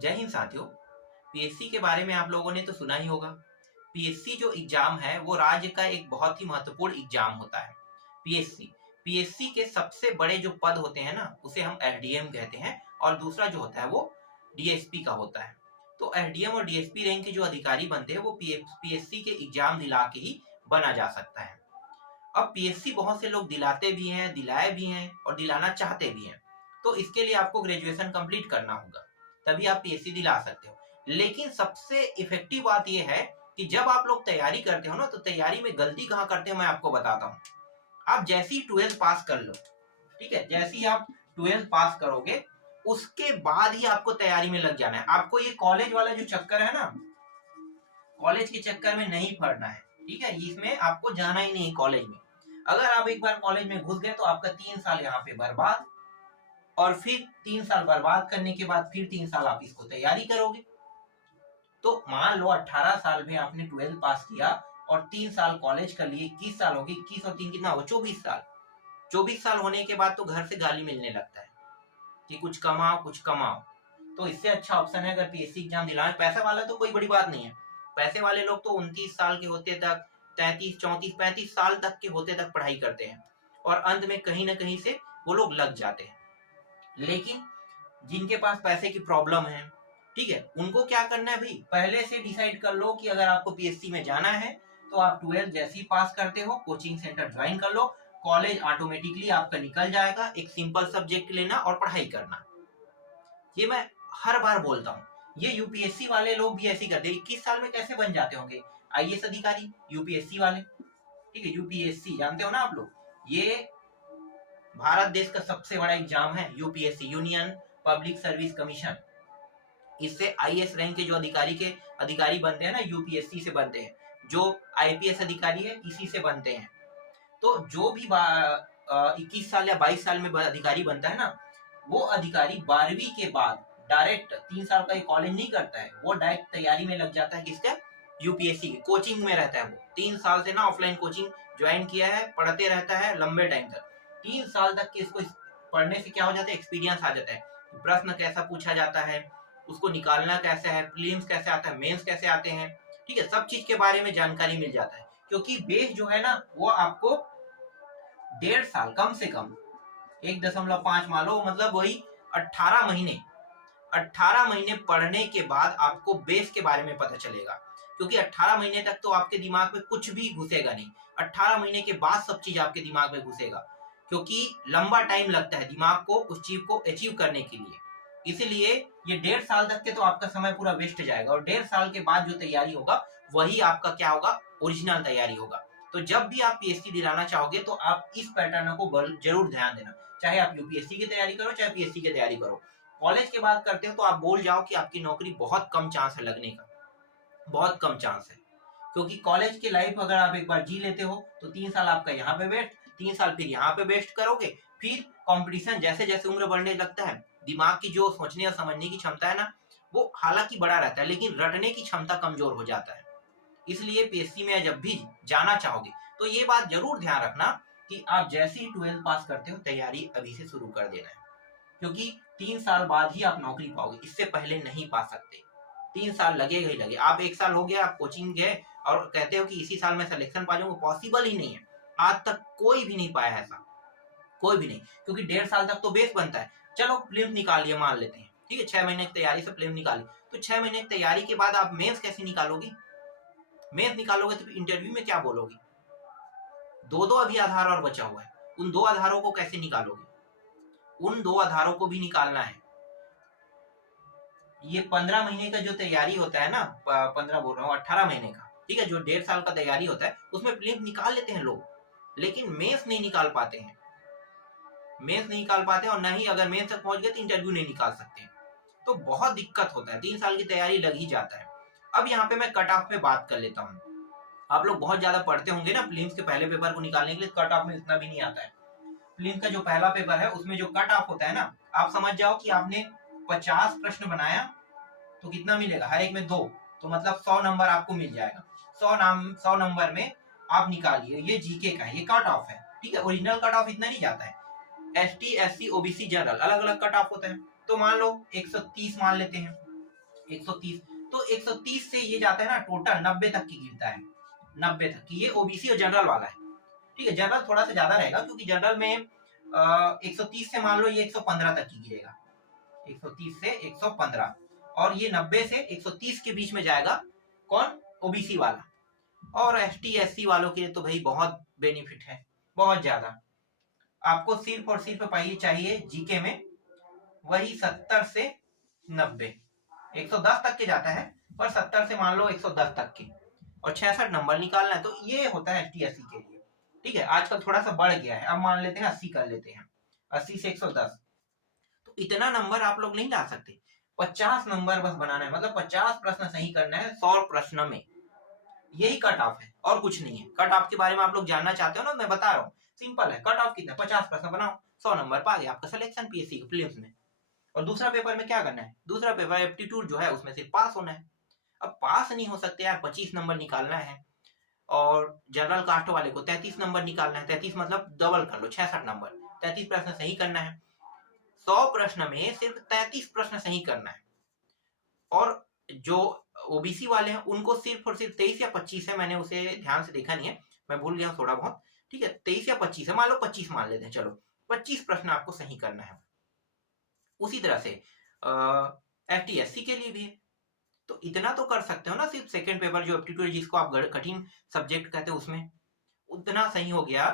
जय हिंद साथियों। पीएससी के बारे में आप लोगों ने तो सुना ही होगा। पीएससी जो एग्जाम है वो राज्य का एक बहुत ही महत्वपूर्ण एग्जाम होता है। पीएससी पीएससी के सबसे बड़े जो पद होते हैं ना उसे हम एसडीएम कहते हैं, और दूसरा जो होता है वो डीएसपी का होता है। तो एसडीएम और डीएसपी रैंक के जो अधिकारी बनते हैं वो पीएससी के एग्जाम दिला के ही बना जा सकता है। अब पीएससी बहुत से लोग दिलाते भी हैं, दिलाए भी हैं और दिलाना चाहते भी हैं। तो इसके लिए आपको ग्रेजुएशन कंप्लीट करना होगा, तभी आप पीएससी दिला सकते हो। लेकिन सबसे इफेक्टिव बात यह है कि जब आप लोग तैयारी करते हो ना, तो तैयारी में गलती कहाँ करते हो मैं आपको बताता हूँ। आप जैसे ही 12th पास कर लो, ठीक है, जैसे ही आप 12th पास करोगे उसके बाद ही आपको तैयारी में लग जाना है। आपको ये कॉलेज वाला जो चक्कर है ना, कॉलेज के चक्कर में नहीं पड़ना है, ठीक है। इसमें आपको जाना ही नहीं कॉलेज में। अगर आप एक बार कॉलेज में घुस गए तो आपका 3 साल यहाँ पे बर्बाद, और फिर 3 साल बर्बाद करने के बाद फिर 3 साल आप इसको तैयारी करोगे। तो मान लो 18 साल में आपने 12th पास किया और 3 साल कॉलेज कर लिए, 21 साल हो गए, 21 और 3 कितना हो, 24 साल। 24 साल होने के बाद तो घर से गाली मिलने लगता है कि कुछ कमाओ कुछ कमाओ। तो इससे अच्छा ऑप्शन है अगर पीएससी एग्जाम दिलाना। पैसे वाला तो कोई बड़ी बात नहीं है, पैसे वाले लोग तो 29 साल के होते तक, 33, 34, 35 साल तक के होते तक पढ़ाई करते हैं और अंत में कहीं ना कहीं से वो लोग लग जाते हैं। लेकिन जिनके पास पैसे की प्रॉब्लम है, ठीक है, उनको क्या करना है भाई, पहले से डिसाइड कर लो कि अगर आपको पीएससी में जाना है तो आप 12th जैसे ही पास करते हो कोचिंग सेंटर ज्वाइन कर लो, कॉलेज ऑटोमेटिकली आपका निकल जाएगा। एक सिंपल सब्जेक्ट लेना और पढ़ाई करना। ये मैं हर बार बोलता हूँ, ये यूपीएससी वाले लोग भी ऐसे करते हैं। 21 साल में कैसे बन जाते होंगे आईएएस अधिकारी यूपीएससी वाले, ठीक है। यूपीएससी जानते हो ना आप लोग, ये भारत देश का सबसे बड़ा एग्जाम है UPSC, union public service commission. इससे आईएएस रैंक के जो अधिकारी बनते हैं ना, यूपीएससी से बनते हैं। जो आईपीएस अधिकारी है इसी से बनते हैं। तो जो भी 21 साल या 22 साल में अधिकारी बनता है ना, वो अधिकारी 12वीं के बाद डायरेक्ट 3 साल का कॉलेज नहीं करता है, वो डायरेक्ट तैयारी में लग जाता है। किसका, यूपीएससी की कोचिंग में रहता है। वो 3 साल से ना ऑफलाइन कोचिंग ज्वाइन किया है, पढ़ते रहता है लंबे टाइम तक। 3 साल तक के इसको पढ़ने से क्या हो जाता है, एक्सपीरियंस आ जाता है। प्रश्न कैसा पूछा जाता है, उसको निकालना कैसे है, प्रीलिम्स कैसे आता है, मेंस कैसे आते हैं, ठीक है, सब चीज के बारे में जानकारी मिल जाता है। क्योंकि बेस जो है ना वो आपको 1.5 साल, कम से कम 1.5 मान लो, मतलब वही 18 महीने पढ़ने के बाद आपको बेस के बारे में पता चलेगा। क्योंकि 18 महीने तक तो आपके दिमाग में कुछ भी घुसेगा नहीं, 18 महीने के बाद सब चीज आपके दिमाग में घुसेगा। क्योंकि लंबा टाइम लगता है दिमाग को उस चीज को अचीव करने के लिए। इसलिए ये 1.5 साल तक के तो आपका समय पूरा वेस्ट जाएगा, और 1.5 साल के बाद जो तैयारी होगा वही आपका क्या होगा, ओरिजिनल तैयारी होगा। तो जब भी आप पीएससी दिलाना चाहोगे तो आप इस पैटर्न को जरूर ध्यान देना। चाहे आप यूपीएससी की तैयारी करो चाहे पीएससी की तैयारी करो, कॉलेज के बाद करते हो तो आप बोल जाओ कि आपकी नौकरी बहुत कम चांस है लगने का, बहुत कम चांस है। क्योंकि कॉलेज की लाइफ अगर आप एक बार जी लेते हो तो 3 साल आपका यहाँ पे वेस्ट, 3 साल फिर यहाँ पे वेस्ट करोगे। फिर कंपटीशन जैसे जैसे उम्र बढ़ने लगता है, दिमाग की जो सोचने और समझने की क्षमता है ना, वो हालांकि बड़ा रहता है लेकिन रटने की क्षमता कमजोर हो जाता है। इसलिए पीएससी में जब भी जाना चाहोगे तो ये बात जरूर ध्यान रखना कि आप जैसे ही 12th पास करते हो तैयारी अभी से शुरू कर देना है। क्योंकि 3 साल बाद ही आप नौकरी पाओगे, इससे पहले नहीं पा सकते। 3 साल लगेगा ही लगे। आप 1 साल हो गया आप कोचिंग गए और कहते हो कि इसी साल में सिलेक्शन पा जाऊंगा, पॉसिबल ही नहीं है। आज तक कोई भी नहीं पाया ऐसा, कोई भी नहीं। क्योंकि 1.5 साल तक तो बेस बनता है। चलो प्रीलिम्स निकाल लिया मान लेते हैं, ठीक है, 6 महीने की तैयारी से प्रीलिम्स निकाली, तो 6 महीने की तैयारी के बाद आप मेंस कैसे निकालोगे? मेंस निकालोगे तो इंटरव्यू में क्या बोलोगे? 2 अभी आधार और बचा हुआ है, उन 2 आधारों को कैसे निकालोगे? उन 2 आधारों को भी निकालना है। ये 15 महीने का जो तैयारी होता है ना, 15 बोल रहा हूँ, 18 महीने का, ठीक है, जो 1.5 साल का तैयारी होता है उसमें प्रीलिम्स निकाल लेते हैं लोग, लेकिन मेंस नहीं निकाल पाते हैं। मेंस नहीं निकाल पाते, और नहीं अगर मेंस तक पहुंच गए तो इंटरव्यू नहीं निकाल सकते। तो बहुत दिक्कत होता है, 3 साल की तैयारी लग ही जाता है। अब यहाँ पे मैं कट ऑफ पे बात कर लेता हूँ। आप लोग बहुत ज्यादा पढ़ते होंगे ना, प्रीलिम्स के पहले पेपर को निकालने के लिए कट ऑफ में इतना भी नहीं आता है। प्रीलिम्स का जो पहला पेपर है उसमें जो कट ऑफ होता है ना, आप समझ जाओ कि आपने 50 प्रश्न बनाया तो कितना मिलेगा, हर एक में 2, तो मतलब 100 नंबर आपको मिल जाएगा। 100 नंबर में आप निकालिए, ये जीके का है, ये कट ऑफ है, ठीक है। ओरिजिनल कट ऑफ इतना नहीं जाता है। एसटी, एससी, ओबीसी, जनरल अलग अलग कट ऑफ होते हैं। तो मान लो 130 मान लेते हैं, 130, तो 130 से ये जाता है ना टोटल 90 तक की गिरता है, 90 तक की। ये ओबीसी और जनरल वाला है, ठीक है। जनरल थोड़ा सा ज्यादा रहेगा क्योंकि जनरल में 130 से मान लो ये 115 तक की गिरेगा, 130 से 115, और ये 90 से 130 के बीच में जाएगा कौन, ओबीसी वाला। और एसटी एससी वालों के लिए तो भाई बहुत बेनिफिट है, बहुत ज्यादा। आपको सिर्फ और सिर्फ पाइए चाहिए जीके में वही 70 से 90, 110 तक के जाता है पर 70 से मान लो 110 तक के, और 66 नंबर निकालना है। तो ये होता है एसटी एससी के लिए, ठीक है। आजकल थोड़ा सा बढ़ गया है, अब मान लेते हैं 80 कर लेते हैं, 80 से 110, तो इतना नंबर आप लोग नहीं ला सकते। 50 नंबर बस बनाना है, मतलब 50 प्रश्न सही करना है 100 प्रश्न में, यही कट ऑफ है और कुछ नहीं है। कट ऑफ के बारे में आप लोग जानना चाहते हो ना, मैं बता रहा हूँ, सिंपल है। कट ऑफ कितना, 50 प्रश्न बनाओ, 100 नंबर पा गया आपका सिलेक्शन पीएससी के प्रीलिम्स में। और दूसरा पेपर में क्या करना है, दूसरा पेपर एप्टीट्यूड जो है उसमें सिर्फ पास होना है। अब पास नहीं हो सकते यार, 25 नंबर निकालना है, और जनरल कास्ट वाले को 33 नंबर निकालना है, 33 मतलब डबल कर लो 66 नंबर, 33 प्रश्न सही करना है। 100 प्रश्न में सिर्फ 33 प्रश्न सही करना है। और जो ओबीसी वाले हैं उनको सिर्फ और सिर्फ 23 या 25 है, मैंने उसे ध्यान से देखा नहीं है, मैं भूल गया थोड़ा बहुत, ठीक है। 23 या 25 है, मान लो 25 मान लेते हैं, चलो 25 प्रश्न आपको सही करना है। उसी तरह से एफटीएससी के लिए भी है। तो इतना तो कर सकते हो ना, सिर्फ सेकंड पेपर जो एप्टीट्यूड जिसको आप कठिन सब्जेक्ट कहते हो उसमें उतना सही हो गया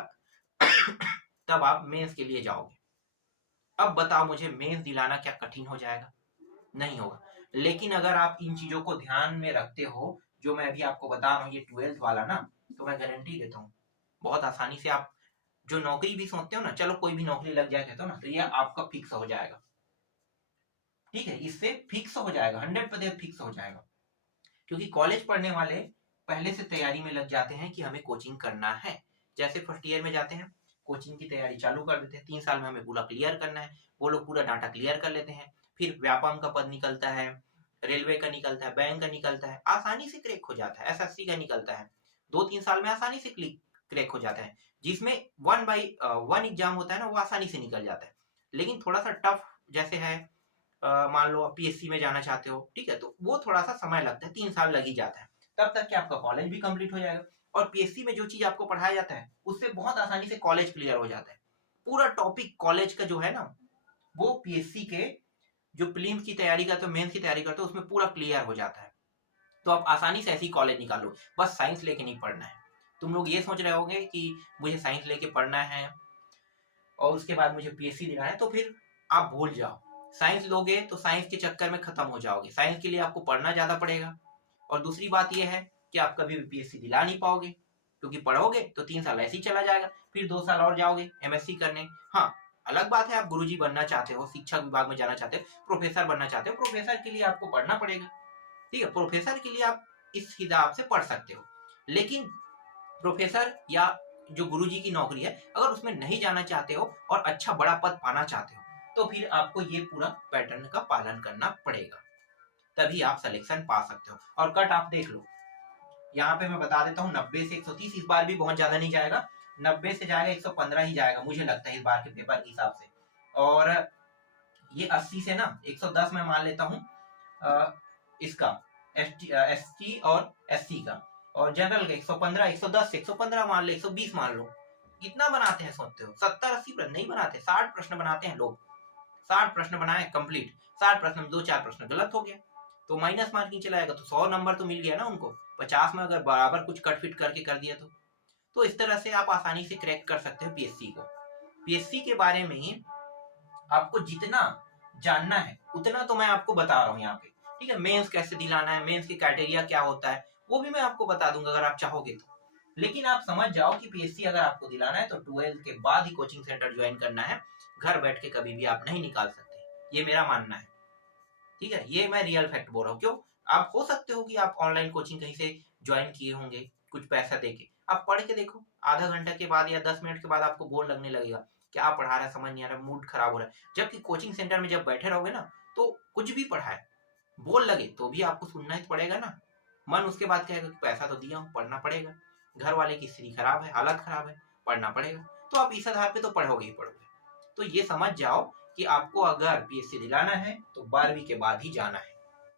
तब आप मेंस के लिए जाओगे। अब बताओ मुझे, मेंस दिलाना क्या कठिन हो जाएगा? नहीं होगा। लेकिन अगर आप इन चीजों को ध्यान में रखते हो, जो मैं अभी आपको बता रहा हूँ ये 12th वाला ना, तो मैं गारंटी देता हूँ बहुत आसानी से आप जो नौकरी भी सोचते हो ना, चलो कोई भी नौकरी लग जाए कहते हो ना, तो ये आपका फिक्स हो जाएगा, ठीक है। इससे फिक्स हो जाएगा, 100% फिक्स हो जाएगा। क्योंकि कॉलेज पढ़ने वाले पहले से तैयारी में लग जाते हैं कि हमें कोचिंग करना है। जैसे फर्स्ट ईयर में जाते हैं, कोचिंग की तैयारी चालू कर देते हैं, 3 साल में हमें पूरा क्लियर करना है, वो लोग पूरा डाटा क्लियर कर लेते हैं। फिर व्यापम का पद निकलता है, रेलवे का निकलता है, बैंक का निकलता है, आसानी से क्रैक हो जाता है। एसएससी का निकलता है, 2-3 साल में आसानी से क्रैक हो जाता है। जिसमें 1/1 एग्जाम होता है ना, वो आसानी से निकल जाता है। लेकिन थोड़ा सा टफ जैसे है, मान लो पीएससी में जाना चाहते हो, ठीक है, तो वो थोड़ा सा समय लगता है, 3 साल लग ही जाता है, तब तक कि आपका कॉलेज भी कंप्लीट हो जाएगा। और पीएससी में जो चीज आपको पढ़ाया जाता है उससे बहुत आसानी से कॉलेज क्लियर हो जाता है। पूरा टॉपिक कॉलेज का जो है ना, वो पीएससी के जो प्रीलिम्स की तैयारी करते हो, मेंस की तैयारी करते हो, उसमें पूरा क्लियर हो जाता है। तो आप आसानी से ऐसी कॉलेज निकालो। बस साइंस लेके नहीं पढ़ना है। तुम लोग ये सोच रहे होंगे कि मुझे साइंस लेके पढ़ना है और उसके बाद मुझे पीएससी देना है, तो फिर आप भूल जाओ। साइंस लोगे तो साइंस के चक्कर में खत्म हो जाओगे। साइंस के लिए आपको पढ़ना ज्यादा पड़ेगा। और दूसरी बात यह है कि आप कभी भी पीएससी दिला नहीं पाओगे, क्योंकि पढ़ोगे तो 3 साल ऐसे ही चला जाएगा, फिर 2 साल और जाओगे एमएससी करने। हाँ, अलग बात है आप गुरुजी बनना चाहते हो, शिक्षा विभाग में जाना चाहते हो, प्रोफेसर बनना चाहते हो, प्रोफेसर के लिए आपको पढ़ना पड़ेगा, ठीक है। प्रोफेसर के लिए आप इस हिसाब से पढ़ सकते हो। लेकिन प्रोफेसर या जो गुरुजी की नौकरी है, अगर उसमें नहीं जाना चाहते हो और अच्छा बड़ा पद पाना चाहते हो, तो फिर आपको ये पूरा पैटर्न का पालन करना पड़ेगा, तभी आप सिलेक्शन पा सकते हो। और कट आप देख लो, यहाँ पे मैं बता देता हूँ, 90 से 130 इस बार भी बहुत ज्यादा नहीं जाएगा, 90 से जाएगा 115 ही जाएगा मुझे लगता है इस बार के पेपर के हिसाब से। और ये 80 से ना 110 में मान लेता हूँ इसका एसटी और एससी का, और जनरल का 115, 110 से 115 मान लो, 120 मान लो। कितना बनाते हैं सोचते हो? 70-80 प्रश्न नहीं बनाते, 60 प्रश्न बनाते हैं लोग। 60 प्रश्न बनाए कंप्लीट, 60 प्रश्न में 2-4 प्रश्न गलत हो गया तो माइनस मार्किंग चला जाएगा, तो 100 नंबर तो मिल गया ना उनको। 50 में अगर बराबर कुछ कट फिट करके कर दिया तो इस तरह से आप आसानी से क्रैक कर सकते हो पीएससी को। पीएससी के बारे में आपको जितना जानना है उतना तो मैं आपको बता रहा हूँ यहाँ पे, ठीक है। मेंस कैसे दिलाना है, मेंस के क्राइटेरिया क्या होता है, वो भी मैं आपको बता दूंगा अगर आप चाहोगे तो। लेकिन आप समझ जाओ कि पीएससी अगर आपको दिलाना है तो 12th के बाद ही कोचिंग सेंटर ज्वाइन करना है, घर बैठ के कभी भी आप नहीं निकाल सकते, ये मेरा मानना है, ठीक है। ये मैं रियल फैक्ट बोल रहा हूँ। क्यों? आप हो सकते हो कि आप ऑनलाइन कोचिंग कहीं से ज्वाइन किए होंगे कुछ पैसा देके, आप पढ़ के देखो, आधा घंटा के बाद या 10 मिनट के बाद आपको बोर लगने लगेगा, क्या पढ़ा रहा है समझ नहीं आ रहा, मूड खराब हो रहा है। जबकि कोचिंग सेंटर में जब बैठे रहोगे ना, तो कुछ भी पढ़ाए बोर लगे तो भी आपको सुनना ही पड़ेगा ना। मन उसके बाद कहेगा कि पैसा तो दिया हूँ, पढ़ना पड़ेगा, घर वाले की स्थिति खराब है, हालत खराब है, पढ़ना पड़ेगा, तो आप इस आधार पे तो पढ़ोगे ही पढ़ोगे। तो ये समझ जाओ कि आपको अगर पीएससी दिलाना है तो 12वीं के बाद ही जाना है।